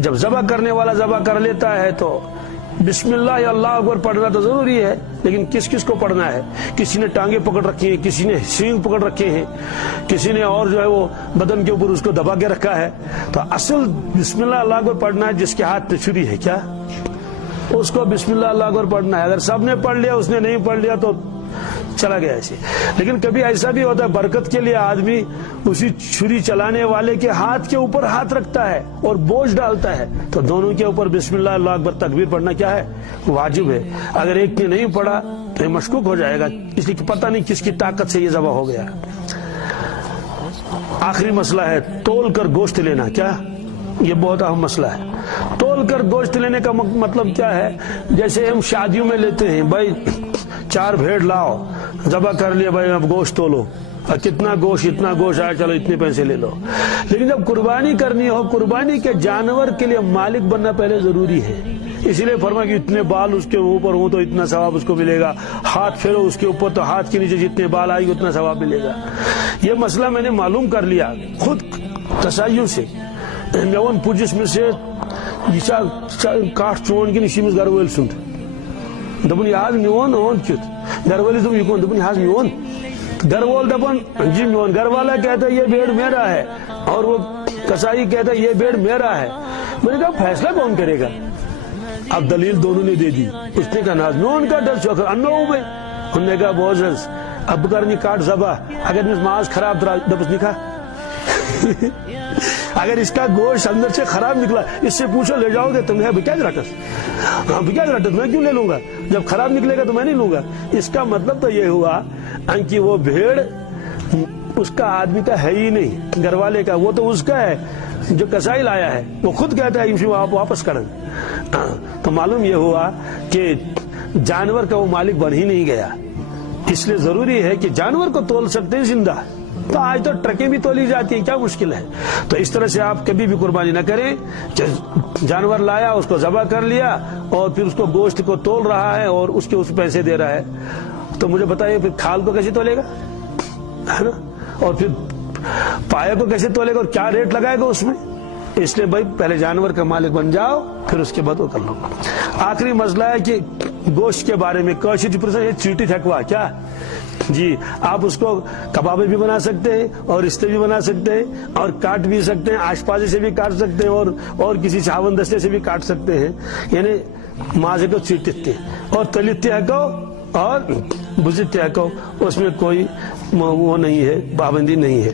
جب ذبح کرنے والا ذبح کر لیتا ہے تو بسم اللہ یا اللہ اکبر پڑھنا تو ضروری ہے، لیکن کس کس کو پڑھنا ہے؟ کسی نے ٹانگیں پکڑ رکھی ہیں، کسی نے سینگ پکڑ رکھے ہیں، کسی نے اور جو ہے وہ بدن کے اوپر اس کو دبا کے رکھا ہے۔ تو اصل بسم اللہ اللہ اکبر پڑھنا ہے جس کے ہاتھ پہ چھری ہے، کیا اس کو بسم اللہ اللہ اکبر پڑھنا ہے۔ اگر سب نے پڑھ لیا، اس نے نہیں پڑھ لیا تو چلا گیا ایسے۔ لیکن کبھی ایسا بھی ہوتا ہے برکت کے لیے آدمی اسی چھری چلانے والے کے ہاتھ کے اوپر ہاتھ رکھتا ہے اور بوجھ ڈالتا ہے، تو دونوں کے اوپر بسم اللہ اللہ اکبر تکبیر پڑھنا کیا ہے؟ واجب ہے۔ اگر ایک نے نہیں پڑھا تو یہ مشکوک ہو جائے گا، اس لیے کہ پتہ نہیں کس کی طاقت سے یہ ذبح ہو گیا۔ آخری مسئلہ ہے تول کر گوشت لینا۔ کیا یہ بہت اہم مسئلہ ہے۔ تول کر گوشت لینے کا مطلب کیا ہے؟ جیسے ہم شادیوں میں لیتے ہیں، بھائی 4 بھیڑ لاؤ، ذبح کر لیا، بھائی اب گوشت تولو، کتنا گوشت، اتنا گوشت آیا، چلو اتنے پیسے لے لو۔ لیکن جب قربانی کرنی ہو، قربانی کے جانور کے لیے مالک بننا پہلے ضروری ہے۔ اسی لیے فرمایا کہ اتنے بال اس کے اوپر ہوں تو اتنا ثواب اس کو ملے گا، ہاتھ پھیرو اس کے اوپر تو ہاتھ کے نیچے جتنے بال آئے گے اتنا ثواب ملے گا۔ یہ مسئلہ میں نے معلوم کر لیا خود تسائیوں سے۔ میون پوجس میں سے یہ کاٹ چون کی نشی میں گھر ویل سند دپن یہ آج میون اون کت گھر والی تم یہ کون دپن یہ میون گھر وول دپن جی میون گھر والا کہتا ہے یہ بیڑ میرا ہے اور وہ کسائی کہتا ہے یہ بیڑ میرا ہے۔ میں نے کہا فیصلہ کون کرے گا؟ اب دلیل دونوں نے دے دی۔ اس نے کہا ناز میون کا ڈر شوکر انو ہو گئے۔ انہوں نے کہا بوزنس اب کرنی کاٹ ذبح اگر نماز خراب دپس نکھا اگر اس کا گوشت اندر سے خراب نکلا اس سے پوچھو لے جاؤ گے تم ہے کیا رٹس؟ ہاں کیا رٹس میں کیوں لے لوں گا؟ جب خراب نکلے گا تو میں نہیں لوں گا۔ اس کا مطلب تو یہ ہوا کہ وہ بھیڑ اس کا آدمی کا ہے ہی نہیں، گھر والے کا، وہ تو اس کا ہے جو کسائی لایا ہے۔ وہ خود کہتا ہے آپ واپس کریں۔ تو معلوم یہ ہوا کہ جانور کا وہ مالک بن ہی نہیں گیا۔ اس لیے ضروری ہے کہ جانور کو تول سکتے ہیں زندہ، تو آج تو ٹرکیں بھی تولی جاتی ہیں، کیا مشکل ہے؟ تو اس طرح سے آپ کبھی بھی قربانی نہ کریں۔ جانور لایا، اس کو ذبح کر لیا اور پھر اس کو گوشت کو تول رہا ہے اور اس کے پیسے دے رہا ہے، تو مجھے بتائیے پھر کھال کو کیسے تولے گا، ہے نا؟ اور پھر پایا کو کیسے تولے گا اور کیا ریٹ لگائے گا اس میں؟ اس لیے بھائی پہلے جانور کا مالک بن جاؤ، پھر اس کے بعد وہ کر لو۔ آخری مسئلہ ہے کہ گوشت کے بارے میں یہ چیٹی تھکوا کیا جی، آپ اس کو کبابیں بھی بنا سکتے ہیں اور رشتے بھی بنا سکتے ہیں اور کاٹ بھی سکتے ہیں، آش پازی سے بھی کاٹ سکتے ہیں اور کسی چاون دستے سے بھی کاٹ سکتے ہیں۔ یعنی مازے کو چیٹتے اور تلتے ہکو اور بزتے ہکو، اس میں کوئی وہ نہیں ہے، پابندی نہیں ہے۔